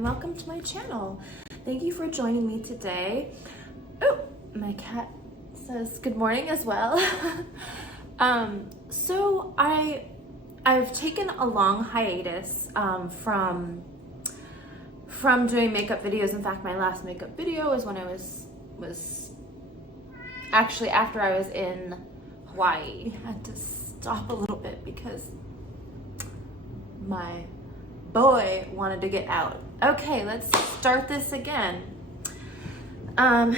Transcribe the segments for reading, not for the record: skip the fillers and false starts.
and welcome to my channel. Thank you for joining me today. Oh, my cat says good morning as well. So I've taken a long hiatus from doing makeup videos. In fact, my last makeup video was when I was actually after I was in Hawaii. I had to stop a little bit because my boy wanted to get out. Okay, let's start this again. He can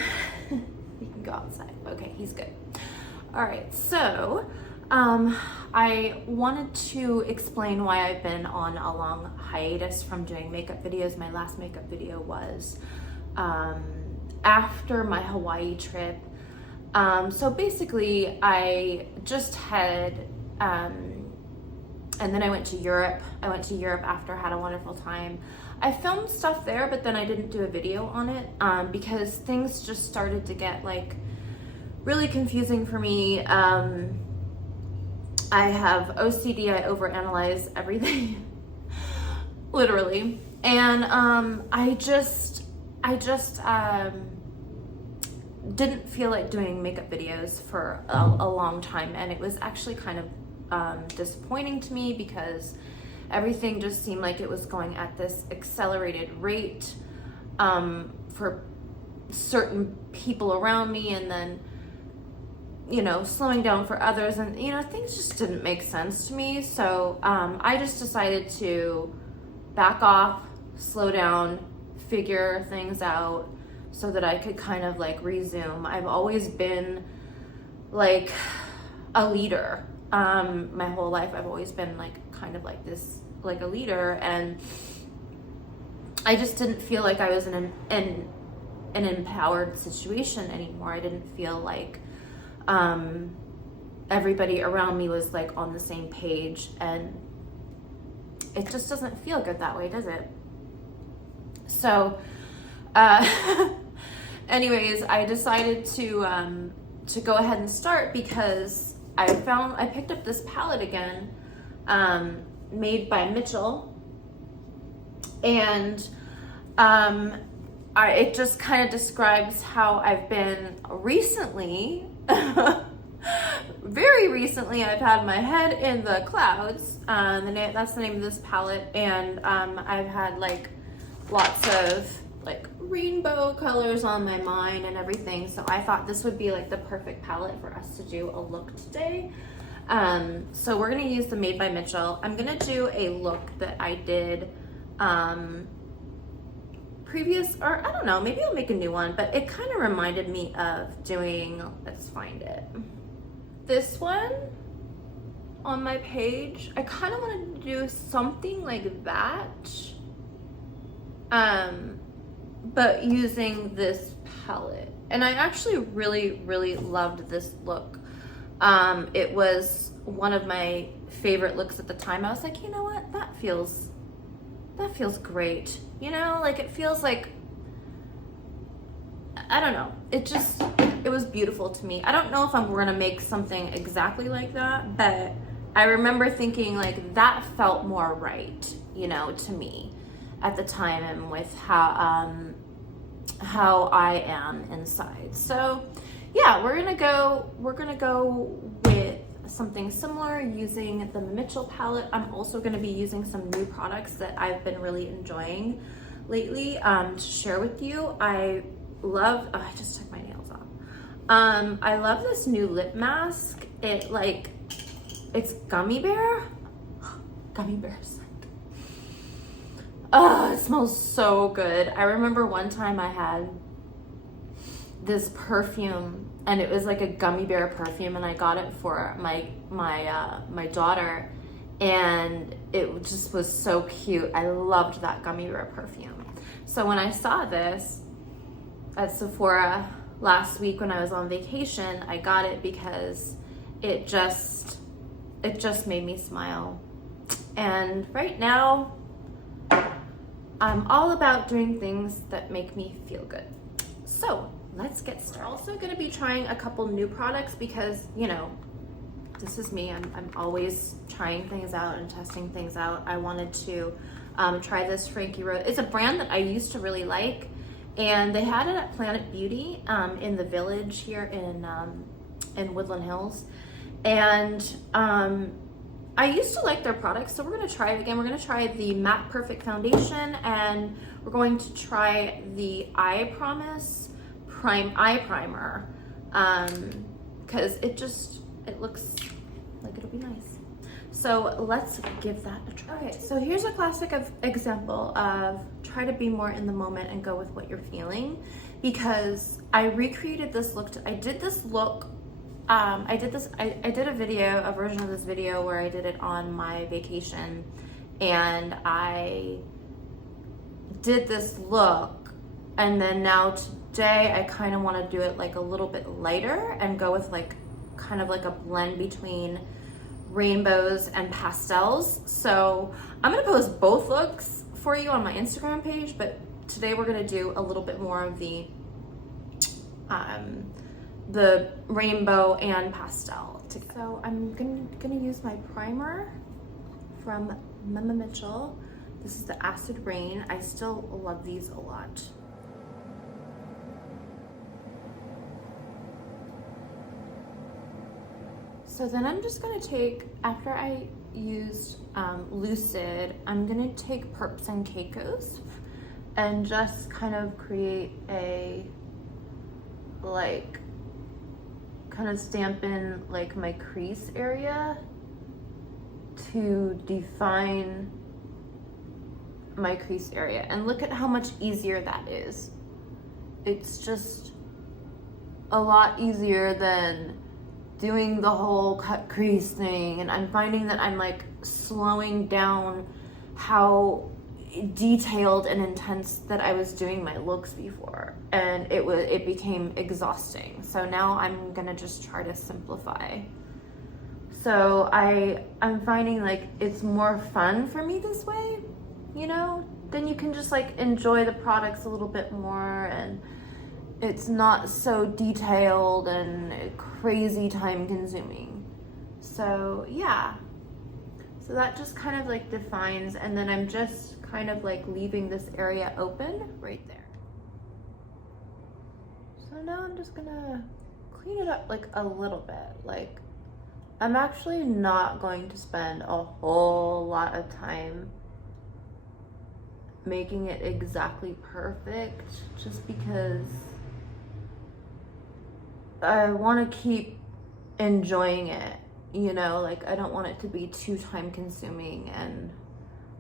go outside. Okay, he's good. All right, so I wanted to explain why I've been on a long hiatus from doing makeup videos. My last makeup video was after my Hawaii trip. So basically I just had, and then I went to Europe. I went to Europe after I had a wonderful time. I filmed stuff there, but then I didn't do a video on it because things just started to get like really confusing for me. I have OCD, I overanalyze everything, literally. And I just didn't feel like doing makeup videos for a long time, and it was actually kind of disappointing to me because everything just seemed like it was going at this accelerated rate for certain people around me, and then slowing down for others, and things just didn't make sense to me. So I just decided to back off, slow down, figure things out so that I could kind of like resume. I've always been like a leader. My whole life I've always been like kind of like this, like a leader, and I just didn't feel like I was in an empowered situation anymore. I didn't feel like everybody around me was like on the same page, and it just doesn't feel good that way, does it? So anyways, I decided to go ahead and start because I picked up this palette again, made by Mitchell, and it just kind of describes how I've been recently. Very recently, I've had my head in the clouds. That's the name of this palette, and I've had like lots of like rainbow colors on my mind and everything. So I thought this would be like the perfect palette for us to do a look today. So we're gonna use the Made by Mitchell. I'm gonna do a look that I did previous, or I don't know, maybe I'll make a new one, but it kind of reminded me of doing, let's find it, this one on my page. I kind of wanted to do something like that, but using this palette. And I actually really loved this look. It was one of my favorite looks at the time. I was like, you know what, that feels great. Like it feels like, I don't know, it was beautiful to me. I don't know if we're gonna make something exactly like that, but I remember thinking like that felt more right, to me at the time, and with how I am inside. So yeah, we're gonna go with something similar using the Mitchell palette. I'm also going to be using some new products that I've been really enjoying lately to share with you. I just took my nails off. I love this new lip mask. It's gummy bear scent. Oh, it smells so good. I remember one time I had this perfume, and it was like a gummy bear perfume, and I got it for my daughter, and it just was so cute. I loved that gummy bear perfume. So when I saw this at Sephora last week when I was on vacation, I got it because it just made me smile. And right now I'm all about doing things that make me feel good. So let's get started. I'm also going to be trying a couple new products because, this is me. I'm always trying things out and testing things out. I wanted to Try this Frankie Rose. It's a brand that I used to really like, and they had it at Planet Beauty in the Village here in Woodland Hills. And I used to like their products, so we're gonna try it again. We're gonna try the Matte Perfect Foundation, and we're going to try the Eye Promise Eye Primer, because it looks like it'll be nice. So let's give that a try. Okay, so here's a classic example of try to be more in the moment and go with what you're feeling, because I recreated this look. I did this look. I did a version of this video where I did it on my vacation, and I did this look, and then now today I kind of want to do it like a little bit lighter and go with like kind of like a blend between rainbows and pastels. So I'm gonna post both looks for you on my Instagram page, but today we're gonna do a little bit more of the rainbow and pastel together. So I'm gonna use my primer from Mama Mitchell. This is the Acid Rain. I still love these a lot. So then I'm just gonna take, after I used Lucid, I'm gonna take Perps and Caicos and just kind of create a, like, kind of stamp in like my crease area to define my crease area. And look at how much easier that is. It's just a lot easier than doing the whole cut crease thing. And I'm finding that I'm like slowing down how detailed and intense that I was doing my looks before, and it became exhausting. So now I'm gonna just try to simplify. So I'm finding like it's more fun for me this way, you know? Then you can just like enjoy the products a little bit more, and it's not so detailed and crazy time consuming. So yeah, so that just kind of like defines, and then I'm just kind of like leaving this area open right there. So now I'm just gonna clean it up like a little bit. Like, I'm actually not going to spend a whole lot of time making it exactly perfect, just because I want to keep enjoying it, you know? Like, I don't want it to be too time consuming and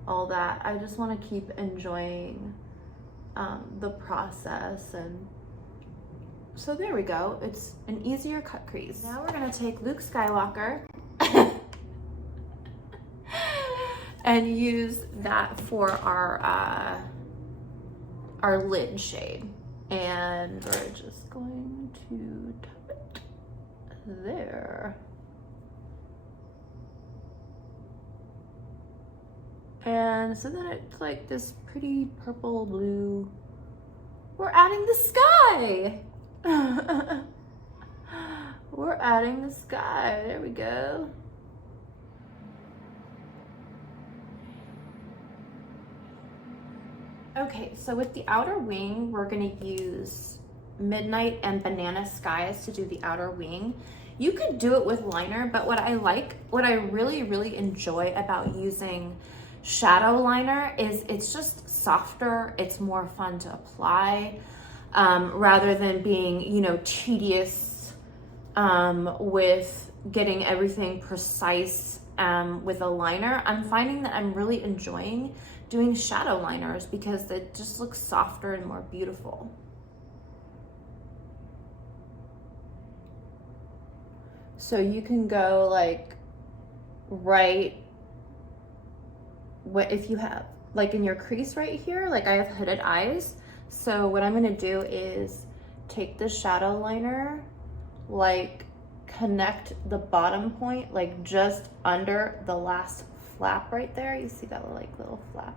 all that. I just want to keep enjoying the process. And so there we go. It's an easier cut crease. Now we're gonna take Luke Skywalker and use that for our lid shade. And we're just going to tap it there. And so then it's like this pretty purple blue. We're adding the sky. We're adding the sky. There we go. Okay, so with the outer wing, we're gonna use Midnight and Banana Skies to do the outer wing. You could do it with liner, but what I really, really enjoy about using shadow liner is it's just softer, it's more fun to apply, rather than being, you know, tedious with getting everything precise with a liner. I'm finding that I'm really enjoying doing shadow liners because it just looks softer and more beautiful. So you can go like right, if you have like in your crease right here, like I have hooded eyes. So what I'm gonna do is take the shadow liner, like connect the bottom point, like just under the last flap right there. You see that like little flap?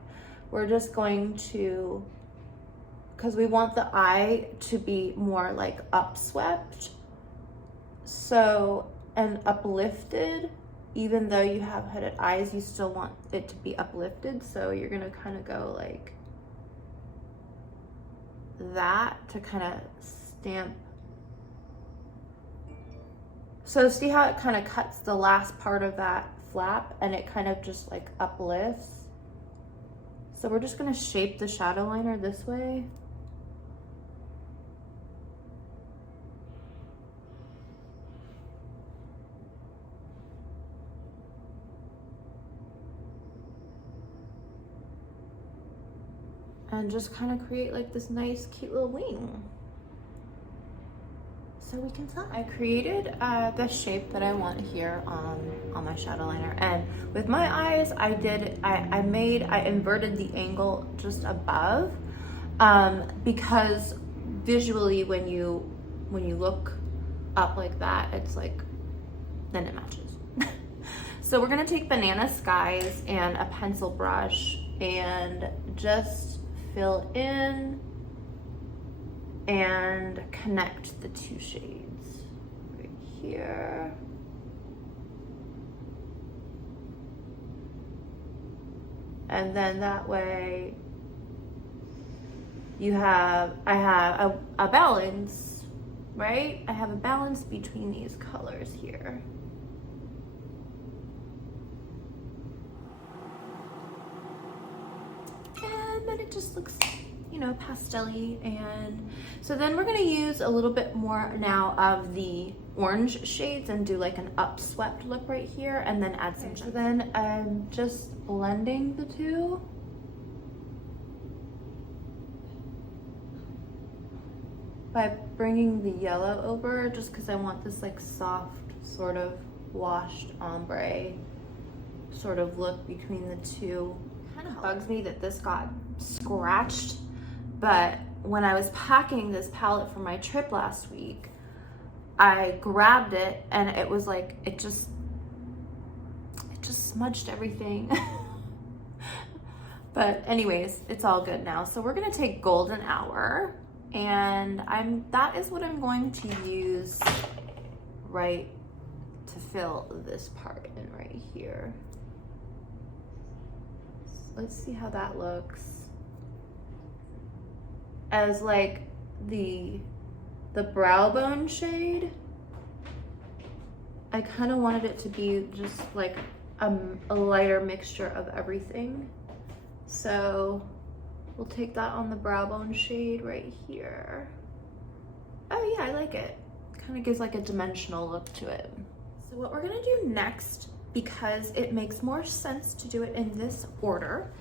We're just going to, because we want the eye to be more like upswept, so, and uplifted. even though you have hooded eyes, you still want it to be uplifted. So you're gonna kind of go like that to kind of stamp. So see how it kind of cuts the last part of that flap and it kind of just like uplifts. So we're just gonna shape the shadow liner this way. And just kind of create like this nice cute little wing. So we can tell. I created the shape that I want here on my shadow liner, and with my eyes I inverted the angle just above because visually when you look up like that, it's like, then it matches. So we're gonna take Banana Skies and a pencil brush and just fill in and connect the two shades right here. And then that way I have a balance, right? I have a balance between these colors here. And then it just looks, you know, pastel-y. And so then we're gonna use a little bit more now of the orange shades and do like an upswept look right here, and then add some. So then I'm just blending the two. By bringing the yellow over, just because I want this like soft sort of washed ombre sort of look between the two. Kind of bugs me that this got scratched, but when I was packing this palette for my trip last week, I grabbed it and it was like, it just smudged everything. But anyways, it's all good now. So we're gonna take Golden Hour, and that is what I'm going to use right to fill this part in right here. So let's see how that looks. As like the brow bone shade, I kind of wanted it to be just like a lighter mixture of everything. So we'll take that on the brow bone shade right here. Oh yeah, I like it. Kind of gives like a dimensional look to it. So what we're gonna do next, because it makes more sense to do it in this order,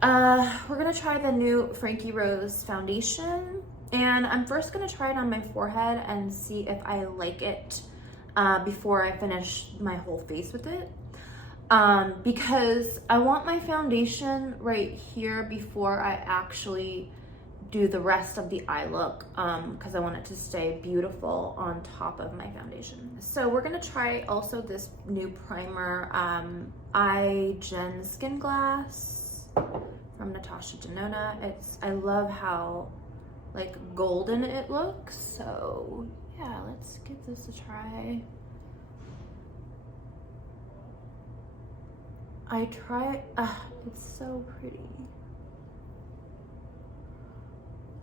we're gonna try the new Frankie Rose foundation. And I'm first gonna try it on my forehead and see if I like it before I finish my whole face with it. Because I want my foundation right here before I actually do the rest of the eye look, because I want it to stay beautiful on top of my foundation. So we're gonna try also this new primer, iGen Skin Glass from Natasha Denona. I love how like golden it looks. So yeah, let's give this a try. It's so pretty.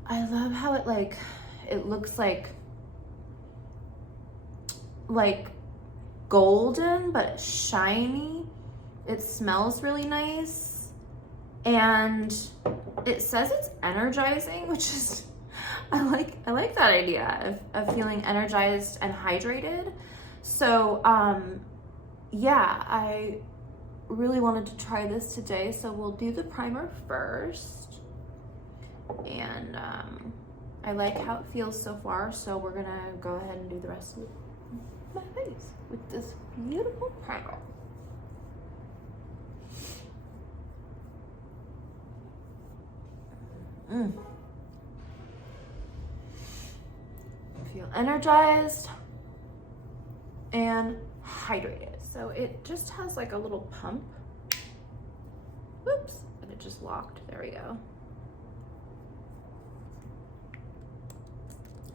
I love how it looks like golden but shiny. It smells really nice, and it says it's energizing, which is I like that idea of feeling energized and hydrated. So yeah, I really wanted to try this today, so we'll do the primer first. And I like how it feels so far, so we're gonna go ahead and do the rest of my face with this beautiful primer. I feel energized and hydrated. So it just has like a little pump. Whoops, and it just locked. There we go.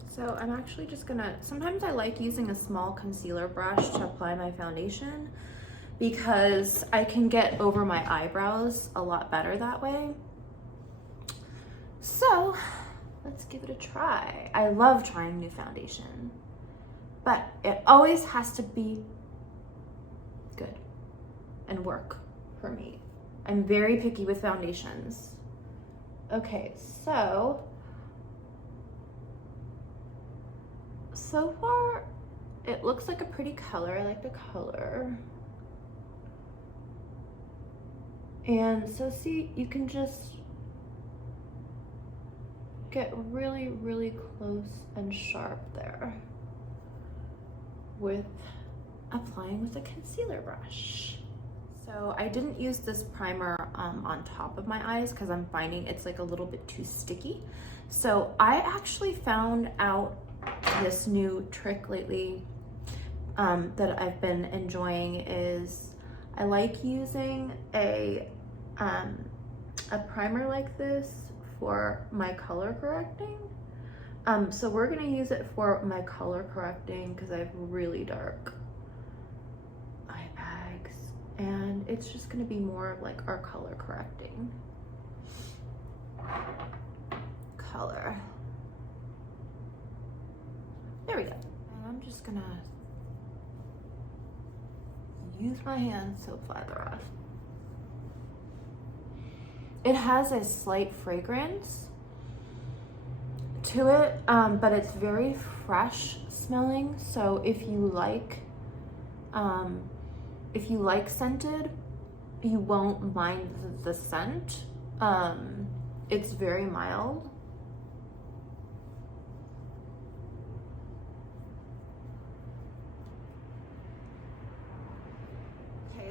So I'm actually just gonna, sometimes I like using a small concealer brush to apply my foundation, because I can get over my eyebrows a lot better that way. So let's give it a try. I love trying new foundation, but it always has to be good and work for me. I'm very picky with foundations. Okay, so far it looks like a pretty color. I like the color. And so see, you can just get really, really close and sharp there with applying with a concealer brush. So I didn't use this primer on top of my eyes because I'm finding it's like a little bit too sticky. So I actually found out this new trick lately that I've been enjoying is I like using a primer like this for my color correcting. So we're gonna use it for my color correcting because I have really dark eye bags, and it's just gonna be more of like our color correcting color. There we go. And I'm just gonna use my hand so far off. It has a slight fragrance to it, but it's very fresh smelling. So if you like scented, you won't mind the scent. It's very mild.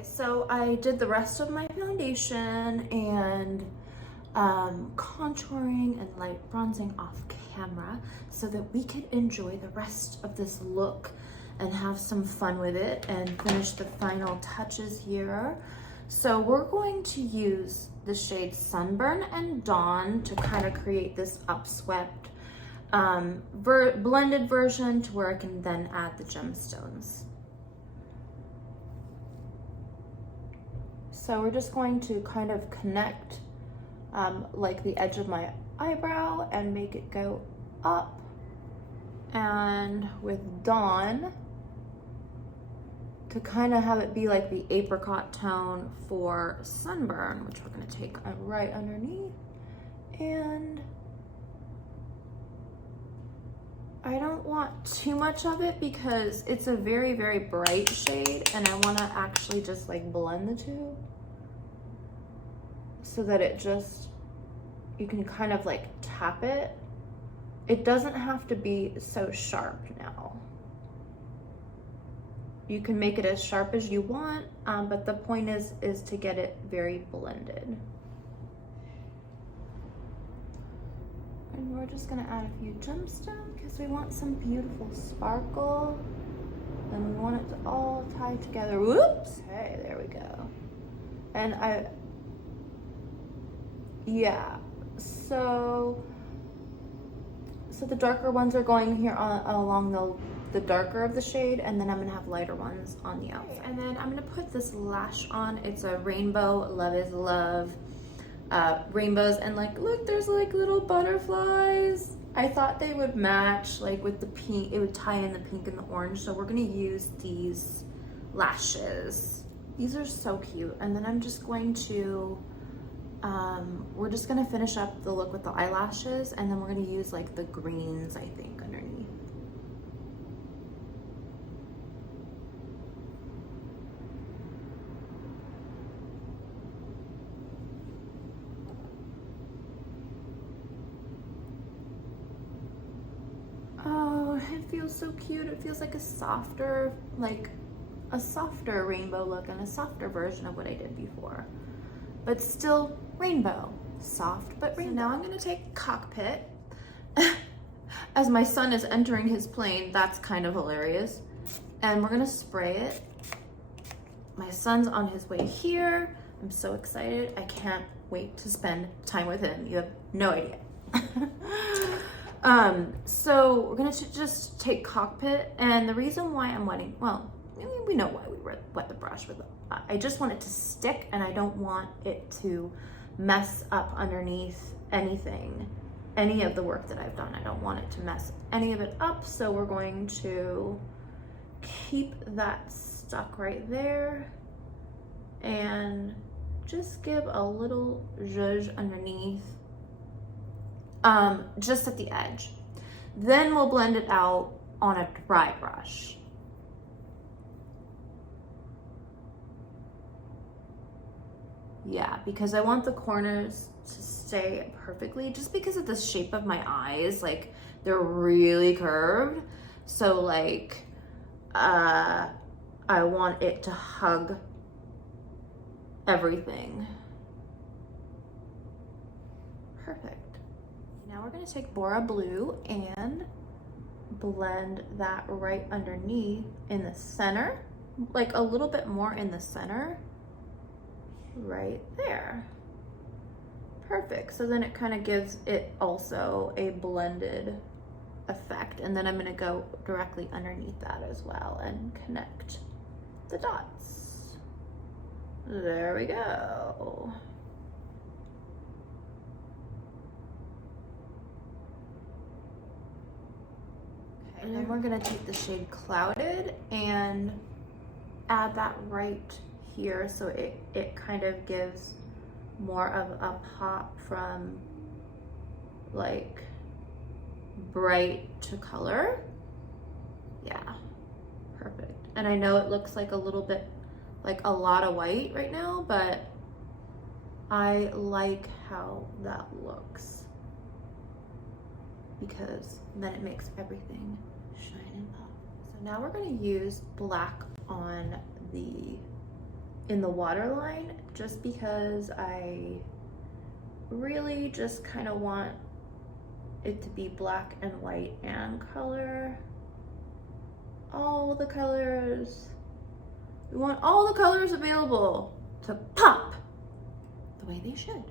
So I did the rest of my foundation and contouring and light bronzing off camera so that we could enjoy the rest of this look and have some fun with it and finish the final touches here. So we're going to use the shades Sunburn and Dawn to kind of create this upswept blended version to where I can then add the gemstones. So we're just going to kind of connect like the edge of my eyebrow and make it go up. And with Dawn, to kind of have it be like the apricot tone for Sunburn, which we're gonna take right underneath. And I don't want too much of it because it's a very, very bright shade and I wanna actually just like blend the two so that it just, you can kind of like tap it. It doesn't have to be so sharp now. You can make it as sharp as you want, but the point is to get it very blended. And we're just gonna add a few gemstones because we want some beautiful sparkle. And we want it to all tie together. Whoops! Hey, there we go. And yeah, so the darker ones are going here along the darker of the shade, and then I'm gonna have lighter ones on the outside. And then I'm gonna put this lash on. It's a rainbow, Love is Love. Rainbows, and like, look, there's like little butterflies. I thought they would match like with the pink, it would tie in the pink and the orange. So we're gonna use these lashes. These are so cute. And then I'm just going to, we're just gonna finish up the look with the eyelashes, and then we're gonna use like the greens, I think, underneath. Oh, it feels so cute. It feels like a softer rainbow look and a softer version of what I did before. But still rainbow. Soft, but rainbow. So now I'm gonna take Cockpit. As my son is entering his plane, that's kind of hilarious. And we're gonna spray it. My son's on his way here. I'm so excited. I can't wait to spend time with him. You have no idea. So we're gonna just take Cockpit, and the reason why I'm wetting, well, we know why we wet the brush with. I just want it to stick, and I don't want it to mess up underneath anything, any of the work that I've done. I don't want it to mess any of it up, so we're going to keep that stuck right there and just give a little zhuzh underneath, just at the edge. Then we'll blend it out on a dry brush. Yeah, because I want the corners to stay perfectly, just because of the shape of my eyes, like they're really curved. So like, I want it to hug everything. Perfect. Now we're gonna take Bora Blue and blend that right underneath in the center, like a little bit more in the center, right there. Perfect. So then it kind of gives it also a blended effect. And then I'm gonna go directly underneath that as well and connect the dots. There we go. Okay, and then we're gonna take the shade Clouded and add that right here, so it kind of gives more of a pop from like bright to color. Yeah, perfect. And I know it looks like a little bit like a lot of white right now, but I like how that looks because then it makes everything shine and pop. So now we're going to use black on in the waterline, just because I really just kind of want it to be black and white and color. All the colors. We want all the colors available to pop the way they should.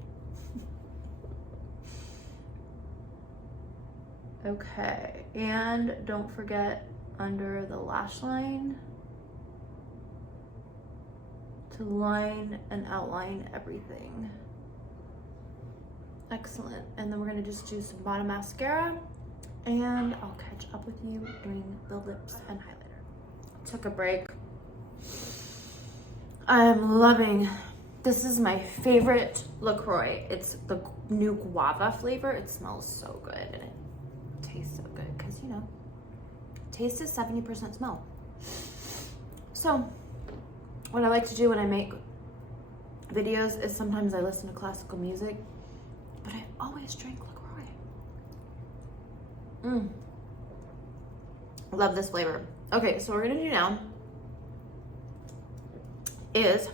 Okay, and don't forget under the lash line to line and outline everything. Excellent. And then we're gonna just do some bottom mascara, and I'll catch up with you doing the lips and highlighter. Took a break. I'm loving, this is my favorite LaCroix. It's the new guava flavor. It smells so good and it tastes so good because, you know, taste is 70% smell. So what I like to do when I make videos is sometimes I listen to classical music, but I always drink LaCroix. Love this flavor. Okay, so what we're gonna do now is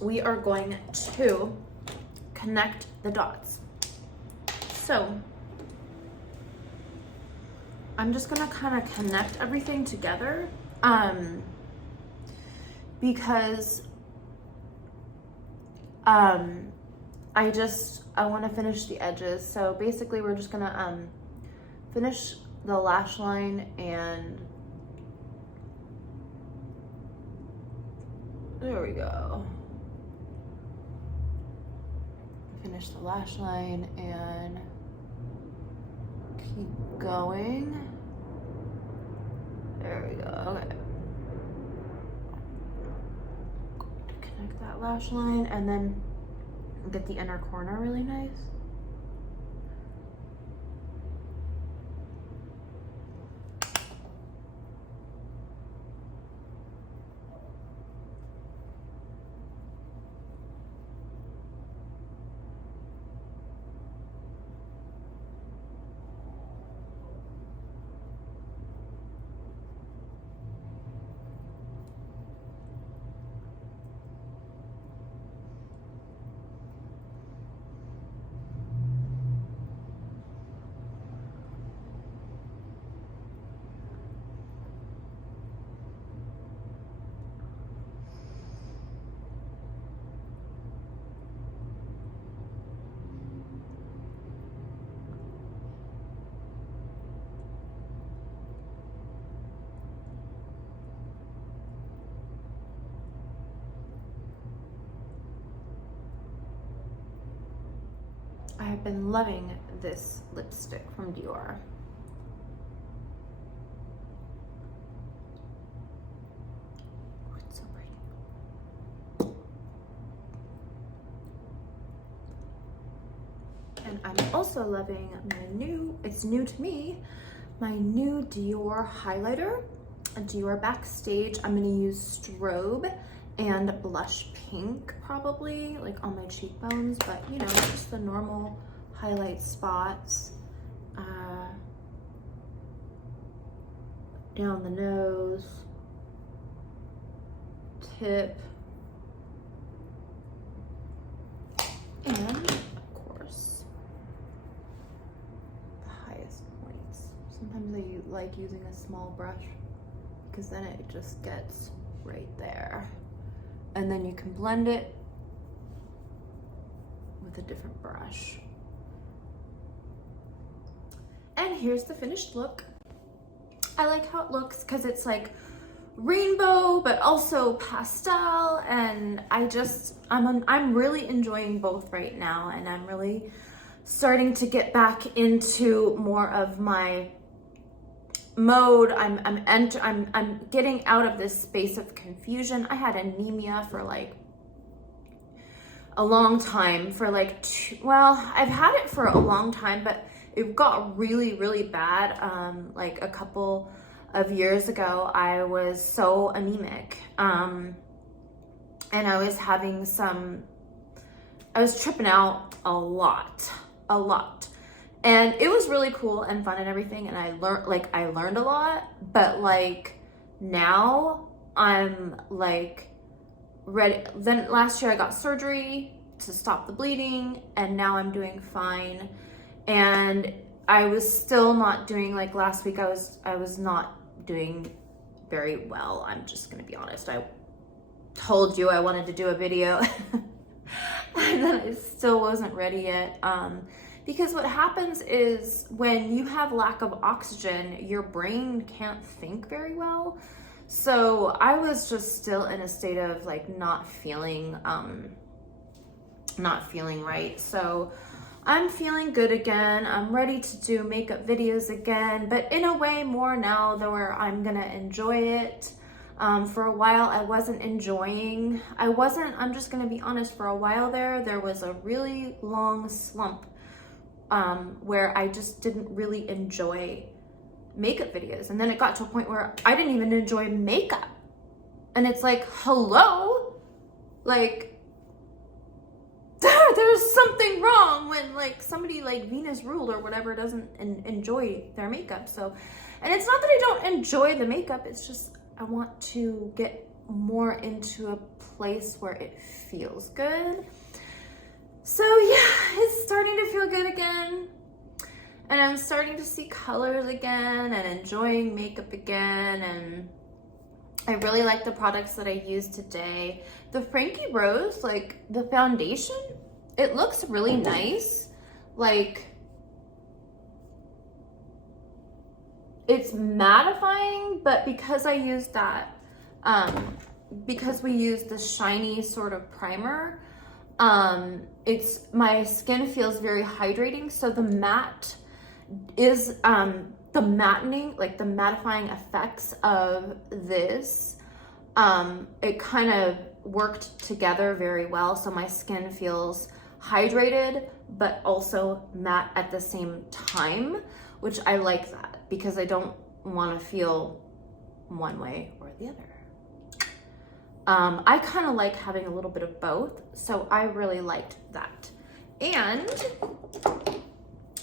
we are going to connect the dots. So I'm just gonna kind of connect everything together because I want to finish the edges. So basically we're just gonna finish the lash line, and there we go. Finish the lash line and keep going. There we go. Okay. Connect that lash line and then get the inner corner really nice. I've been loving this lipstick from Dior. Oh, it's so pretty. And I'm also loving my new, it's new to me, my new Dior highlighter, a Dior Backstage. I'm gonna use Strobe and Blush Pink probably, like on my cheekbones, but you know, just the normal highlight spots. Down the nose, tip, and of course, the highest points. Sometimes I like using a small brush because then it just gets right there. And then you can blend it with a different brush. And here's the finished look. I like how it looks because it's like rainbow, but also pastel. And I'm really enjoying both right now. And I'm really starting to get back into more of my mode. I'm getting out of this space of confusion. I had anemia for like a long time, for like I've had it for a long time, but it got really, really bad. Like a couple of years ago, I was so anemic. And I was having I was tripping out a lot. And it was really cool and fun and everything. And I learned a lot, but like now I'm like ready. Then last year I got surgery to stop the bleeding, and now I'm doing fine. And I was still not doing, like last week I was not doing very well. I'm just gonna be honest. I told you I wanted to do a video and then I still wasn't ready yet. Because what happens is when you have lack of oxygen, your brain can't think very well. So I was just still in a state of like not feeling right. So I'm feeling good again. I'm ready to do makeup videos again, but in a way more now though, where I'm gonna enjoy it. For a while I wasn't enjoying. I'm just gonna be honest, for a while there was a really long slump where I just didn't really enjoy makeup videos. And then it got to a point where I didn't even enjoy makeup. And it's like, hello? Like, there's something wrong when like somebody like Venus Ruled or whatever doesn't enjoy their makeup. So, and it's not that I don't enjoy the makeup, it's just I want to get more into a place where it feels good. So yeah, it's starting to feel good again. And I'm starting to see colors again and enjoying makeup again. And I really like the products that I used today. The Frankie Rose, like the foundation, it looks really nice. Like it's mattifying, but because I used that, because we used the shiny sort of primer, my skin feels very hydrating. So the matte is, the mattening, like the mattifying effects of this, it kind of worked together very well. So my skin feels hydrated, but also matte at the same time, which I like that because I don't want to feel one way or the other. I kind of like having a little bit of both, so I really liked that. And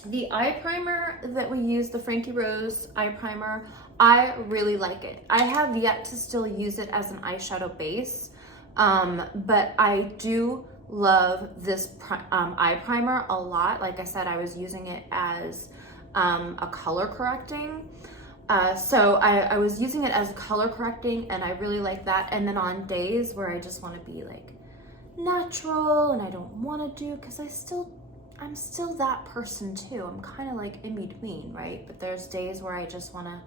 the eye primer that we use, the Frankie Rose eye primer, I really like it. I have yet to still use it as an eyeshadow base, but I do love this eye primer a lot. Like I said, I was using it as a color correcting. So I was using it as a color correcting, and I really like that. And then on days where I just want to be like natural and I don't want to do, because I'm still that person too. I'm kind of like in between, right? But there's days where I just want to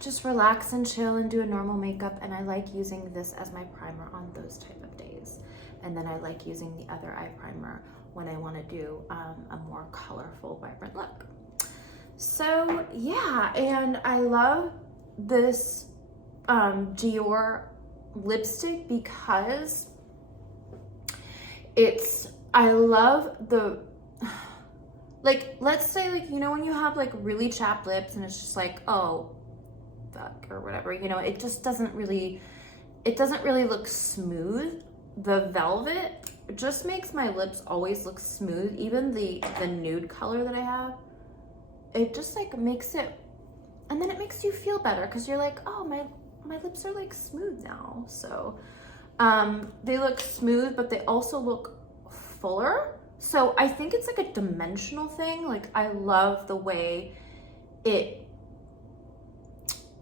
just relax and chill and do a normal makeup, and I like using this as my primer on those type of days. And then I like using the other eye primer when I want to do a more colorful, vibrant look. So yeah, and I love this Dior lipstick because I love the, like, let's say, like, you know, when you have like really chapped lips and it's just like, oh, fuck, or whatever, you know, it just doesn't really look smooth. The velvet just makes my lips always look smooth. Even the nude color that I have, it just like makes it, and then it makes you feel better because you're like, oh, my lips are like smooth now. So they look smooth, but they also look fuller. So I think it's like a dimensional thing. Like, I love the way it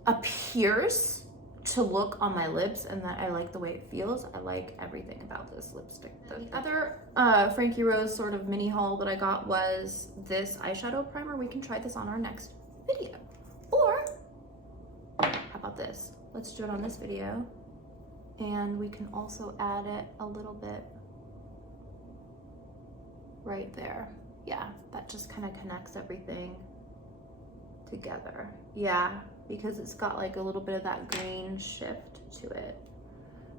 appears to look on my lips, and that I like the way it feels. I like everything about this lipstick. The other Frankie Rose sort of mini haul that I got was this eyeshadow primer. We can try this on our next video. Or how about this? Let's do it on this video. And we can also add it a little bit right there. Yeah, that just kind of connects everything together. Yeah, because it's got like a little bit of that green shift to it.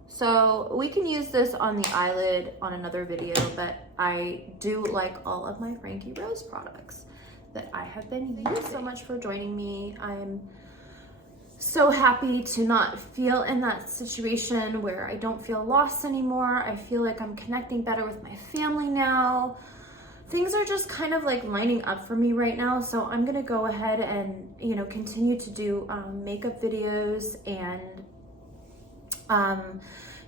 So we can use this on the eyelid on another video, but I do like all of my Frankie Rose products that I have been using. Thank you so much for joining me. I'm so happy to not feel in that situation where I don't feel lost anymore. I feel like I'm connecting better with my family now. Things are just kind of like lining up for me right now. So I'm gonna go ahead and, you know, continue to do makeup videos and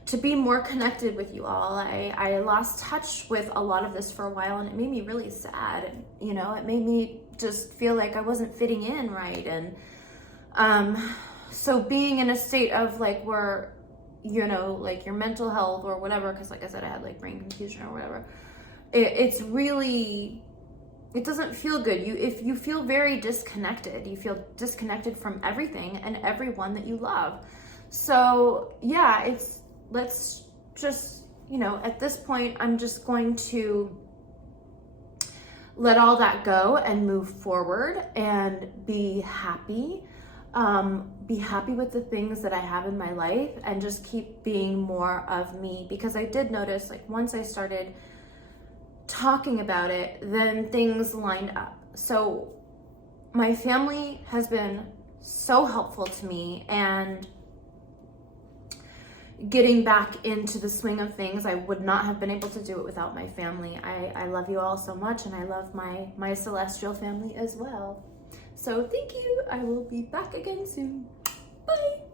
to be more connected with you all. I lost touch with a lot of this for a while, and it made me really sad. And, you know, it made me just feel like I wasn't fitting in right. And so being in a state of like where, you know, like your mental health or whatever, because like I said, I had like brain confusion or whatever, it's really, it doesn't feel good. If you feel very disconnected, you feel disconnected from everything and everyone that you love. So yeah, let's just, you know, at this point, I'm just going to let all that go and move forward and be happy. Be happy with the things that I have in my life and just keep being more of me, because I did notice, like, once I started talking about it, then things lined up. So my family has been so helpful to me, and getting back into the swing of things, I would not have been able to do it without my family. I love you all so much, and I love my celestial family as well. So thank you. I will be back again soon. Bye.